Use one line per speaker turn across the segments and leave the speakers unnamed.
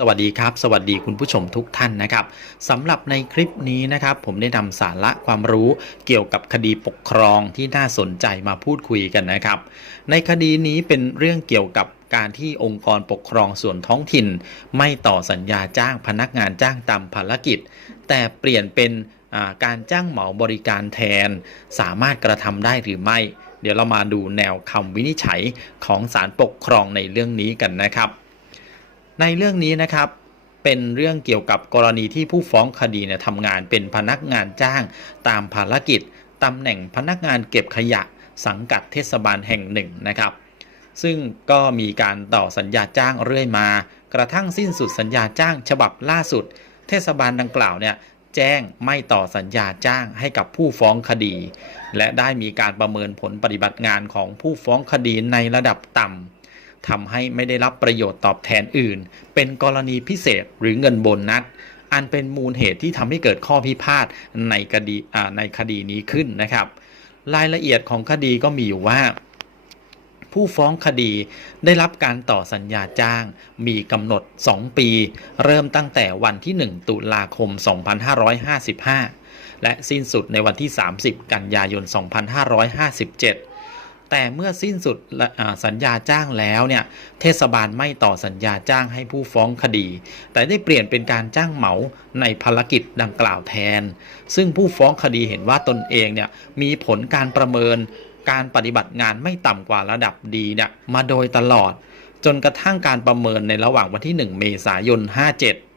สวัสดีครับ สวัสดีคุณผู้ชมทุกท่านนะครับสำหรับในคลิปนี้นะครับ ผมได้นำสาระความรู้เกี่ยวกับคดีปกครองที่น่าสนใจมาพูดคุยกันนะครับ ในคดีนี้เป็นเรื่องเกี่ยวกับการที่องค์กรปกครองส่วนท้องถิ่น ไม่ต่อสัญญาจ้างพนักงานจ้างตามภารกิจ แต่เปลี่ยนเป็นการจ้างเหมาบริการแทน สามารถกระทำได้หรือไม่ เดี๋ยวเรามาดูแนวคำวินิจฉัยของศาลปกครองในเรื่องนี้กันนะครับ ในเรื่องนี้นะครับเป็นเรื่องเกี่ยวกับกรณีที่ผู้ฟ้องคดีเนี่ยทำงานเป็นพนักงานจ้าง ตามภารกิจตำแหน่งพนักงานเก็บขยะสังกัดเทศบาลแห่งหนึ่งนะครับ ซึ่งก็มีการต่อสัญญาจ้างเรื่อยมา กระทั่งสิ้นสุดสัญญาจ้างฉบับล่าสุด เทศบาลดังกล่าวเนี่ยแจ้งไม่ต่อสัญญาจ้างให้กับผู้ฟ้องคดี และได้มีการประเมินผลปฏิบัติงานของผู้ฟ้องคดีในระดับต่ำ ทำให้ไม่ได้รับประโยชน์ตอบแทนอื่น เป็นกรณีพิเศษหรือเงินโบนนัสอันเป็นมูลเหตุที่ทำให้เกิดข้อพิพาทในคดีในคดีนี้ขึ้นนะครับ รายละเอียดของคดีก็มีอยู่ว่า ผู้ฟ้องคดีได้รับการต่อสัญญาจ้าง มีกำหนด 2 ปี เริ่มตั้งแต่วันที่ 1 ตุลาคม 2555 และสิ้นสุดในวันที่ 30 กันยายน 2557 แต่เมื่อสิ้นสุดสัญญาจ้างแล้วเนี่ยเทศบาลไม่ต่อสัญญาจ้างให้ผู้ฟ้องคดี แต่ได้เปลี่ยนเป็นการจ้างเหมาในภารกิจดังกล่าวแทน ซึ่งผู้ฟ้องคดีเห็นว่าตนเองเนี่ยมีผลการประเมินการปฏิบัติงานไม่ต่ำกว่าระดับดีเนี่ยมาโดยตลอด จนกระทั่งการประเมินในระหว่างวันที่ 1 เมษายน 57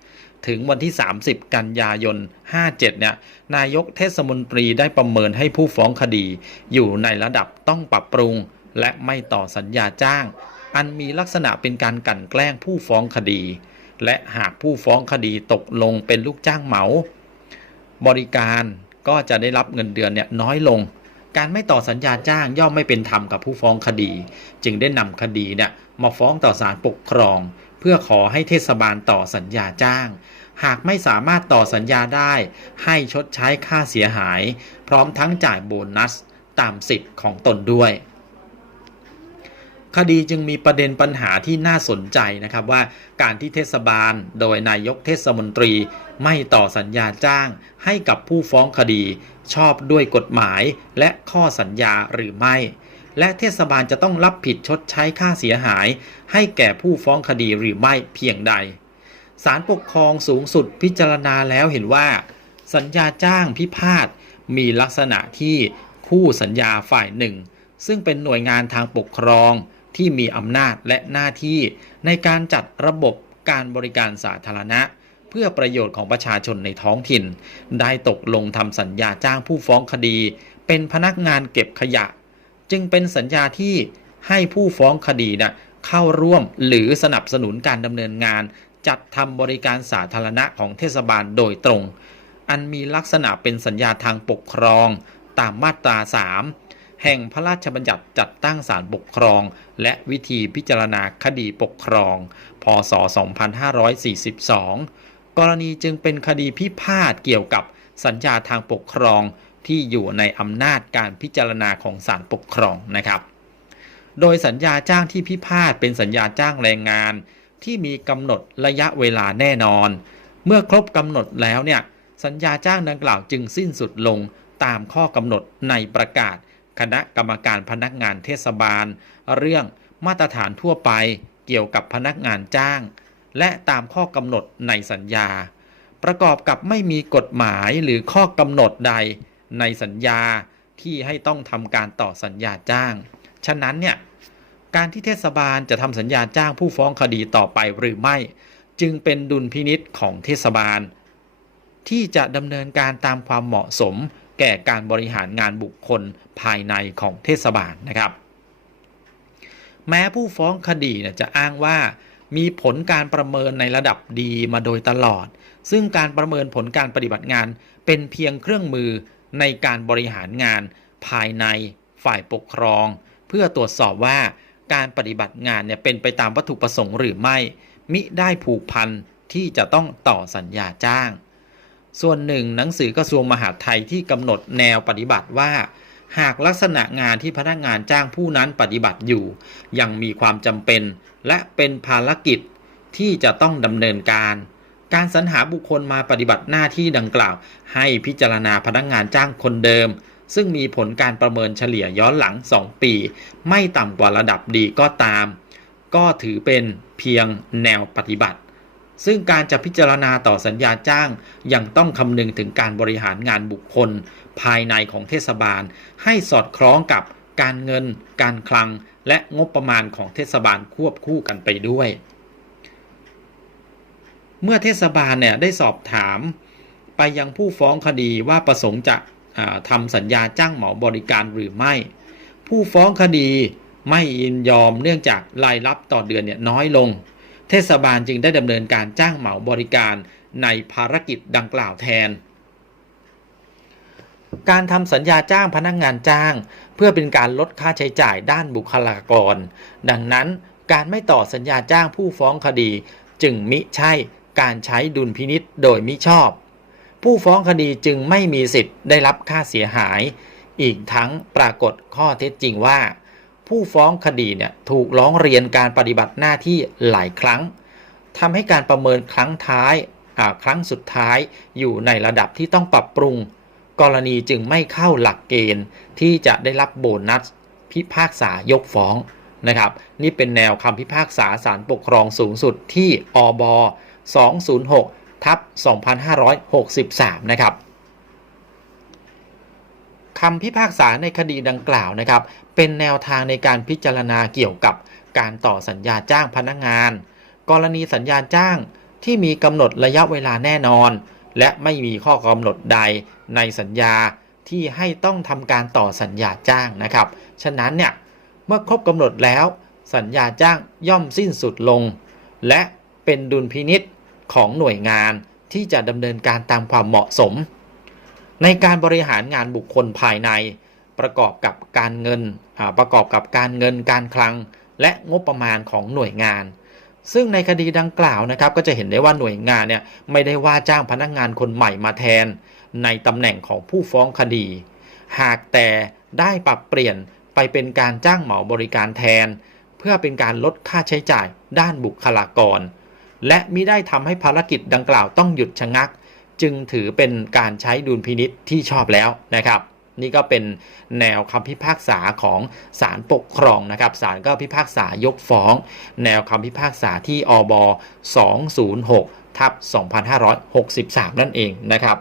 ถึงวันที่ 30 กันยายน 57 เนี่ย นายกเทศมนตรีได้ประเมินให้ผู้ฟ้องคดี อยู่ในระดับต้องปรับปรุง และไม่ต่อสัญญาจ้าง อันมีลักษณะเป็นการกลั่นแกล้งผู้ฟ้องคดี และหากผู้ฟ้องคดีตกลงเป็นลูกจ้างเหมา บริการก็จะได้รับเงินเดือนเนี่ยน้อยลง การไม่ต่อสัญญาจ้างย่อมไม่เป็นธรรมกับผู้ฟ้องคดี จึงได้นำคดีเนี่ยมาฟ้องต่อศาลปกครอง เพื่อขอให้เทศบาลต่อสัญญาจ้าง หากไม่สามารถต่อสัญญาได้ ให้ชดใช้ค่าเสียหาย พร้อมทั้งจ่ายโบนัสตามสิทธิ์ของตนด้วยคดีจึงมีประเด็นปัญหาที่น่าสนใจนะครับว่าการที่เทศบาลโดยนายกเทศมนตรีไม่ต่อสัญญาจ้างให้กับผู้ฟ้องคดี ชอบด้วยกฎหมายและข้อสัญญาหรือไม่ และเทศบาลจะต้องรับผิดชดใช้ค่าเสียหาย ให้แก่ผู้ฟ้องคดีหรือไม่เพียงใดศาลปกครองสูงสุดพิจารณาแล้วเห็นว่า สัญญาจ้างพิพาทมีลักษณะที่คู่สัญญาฝ่ายหนึ่ง ซึ่งเป็นหน่วยงานทางปกครองที่มีอำนาจและหน้าที่ ในการจัดระบบการบริการสาธารณะ เพื่อประโยชน์ของประชาชนในท้องถิ่น ได้ตกลงทำสัญญาจ้างผู้ฟ้องคดี เป็นพนักงานเก็บขยะ จึงเป็นสัญญาที่ให้ผู้ฟ้องคดีนะเข้าร่วมหรือสนับสนุนการดำเนินงาน จัดทำบริการสาธารณะของเทศบาลโดยตรง อันมีลักษณะเป็นสัญญาทางปกครอง ตามมาตรา 3 แห่งพระราชบัญญัติจัดตั้งศาลปกครอง และวิธีพิจารณาคดีปกครอง พศ 2542 กรณีจึงเป็นคดีพิพาทเกี่ยวกับสัญญาทางปกครอง ที่อยู่ในอำนาจการพิจารณาของศาลปกครองนะครับ โดยสัญญาจ้างที่พิพาทเป็นสัญญาจ้างแรงงาน ที่มีกำหนดระยะเวลาแน่นอน เมื่อครบกำหนดแล้วเนี่ยสัญญาจ้างดังกล่าวจึงสิ้นสุดลงตามข้อกำหนดในประกาศ คณะกรรมการพนักงานเทศบาล เรื่องมาตรฐานทั่วไปเกี่ยวกับพนักงานจ้าง และตามข้อกำหนดในสัญญา ประกอบกับไม่มีกฎหมายหรือข้อกำหนดใด ในสัญญาที่ให้ต้องทำการต่อสัญญาจ้าง ฉะนั้นเนี่ยการที่เทศบาลจะทำสัญญาจ้างผู้ฟ้องคดีต่อไปหรือไม่ จึงเป็นดุลพินิษของเทศบาล ที่จะดำเนินการตามความเหมาะสม แก่การบริหารงานบุคคลภายในของเทศบาลนะครับ แม้ผู้ฟ้องคดีเนี่ยจะอ้างว่ามีผลการประเมินในระดับดีมาโดยตลอด ซึ่งการประเมินผลการปฏิบัติงานเป็นเพียงเครื่องมือ ในการบริหารงานภายในฝ่ายปกครอง เพื่อตรวจสอบว่าการปฏิบัติงานเนี่ยเป็นไปตามวัตถุประสงค์หรือไม่ มิได้ผูกพันที่จะต้องต่อสัญญาจ้าง ส่วนหนึ่งหนังสือกระทรวงมหาดไทยที่กำหนดแนวปฏิบัติว่า หากลักษณะงานที่พนักงานจ้างผู้นั้นปฏิบัติอยู่ ยังมีความจำเป็น และเป็นภารกิจที่จะต้องดำเนินการ การสรรหาบุคคลมาปฏิบัติหน้าที่ดังกล่าว ให้พิจารณาพนักงานจ้างคนเดิม ซึ่งมีผลการประเมินเฉลี่ยย้อนหลัง 2 ปี ไม่ต่ำกว่าระดับดีก็ตาม ก็ถือเป็นเพียงแนวปฏิบัติ ซึ่งการจะพิจารณาต่อสัญญาจ้าง ยังต้องคำนึงถึงการบริหารงานบุคคล ภายในของเทศบาล ให้สอดคล้องกับการเงิน การคลัง และงบประมาณของเทศบาลควบคู่กันไปด้วย เมื่อเทศบาลเนี่ยได้สอบถาม ไปยังผู้ฟ้องคดีว่าประสงค์จะอ่าทำสัญญาจ้างเหมาบริการหรือไม่ ผู้ฟ้องคดีไม่ยินยอมเนื่องจากรายรับต่อเดือนเนี่ยน้อยลง เทศบาลจึงได้ดำเนินการจ้างเหมาบริการในภารกิจดังกล่าวแทน การทำสัญญาจ้างพนักงงานจ้าง เพื่อเป็นการลดค่าใช้จ่ายด้านบุคลากร ดังนั้นการไม่ต่อสัญญาจ้างผู้ฟ้องคดีจึงมิใช่ การใช้ดุลพินิษโดยมิชอบ ผู้ฟ้องคดีจึงไม่มีสิทธิ์ได้รับค่าเสียหาย อีกทั้งปรากฏข้อเท็จจริงว่า ผู้ฟ้องคดีเนี่ยถูกร้องเรียนการปฏิบัติหน้าที่หลายครั้งทำให้การประเมินครั้งท้ายอ่าครั้งสุดท้ายอยู่ในระดับที่ต้องปรับปรุง กรณีจึงไม่เข้าหลักเกณฑ์ที่จะได้รับโบนัสพิพากษายกฟ้องนะครับ นี่เป็นแนวคำพิพากษาศาลปกครองสูงสุดที่อบ 206ทับ2563 นะครับคำพิพากษาในคดีดังกล่าวนะครับ เป็นแนวทางในการพิจารณาเกี่ยวกับการต่อสัญญาจ้างพนักงาน กรณีสัญญาจ้างที่มีกำหนดระยะเวลาแน่นอน และไม่มีข้อกำหนดใดในสัญญาที่ให้ต้องทำการต่อสัญญาจ้างนะครับ ฉะนั้นเนี่ยเมื่อครบกำหนดแล้ว สัญญาจ้างย่อมสิ้นสุดลง และเป็นดุลพินิษ ของหน่วยงานที่จะดำเนินการตามความเหมาะสม ในการบริหารงานบุคคลภายใน ประกอบกับการเงินประกอบกับการเงินการคลัง และงบประมาณของหน่วยงาน ซึ่งในคดีดังกล่าวนะครับ ก็จะเห็นได้ว่าหน่วยงานเนี่ยไม่ได้ว่าจ้างพนักงานคนใหม่มาแทน ในตำแหน่งของผู้ฟ้องคดี หากแต่ได้ปรับเปลี่ยนไปเป็นการจ้างเหมาบริการแทน เพื่อเป็นการลดค่าใช้จ่ายด้านบุคลากร และมิได้ทำให้ภารกิจดังกล่าวต้องหยุดชะงัก จึงถือเป็นการใช้ดุลพินิษที่ชอบแล้วนะครับ นี่ก็เป็นแนวคำพิพากษาของศาลปกครองนะครับศาลก็พิพากษายกฟ้อง แนวคำพิพากษาที่อบ206ทับ2563 นั่นเองนะครับ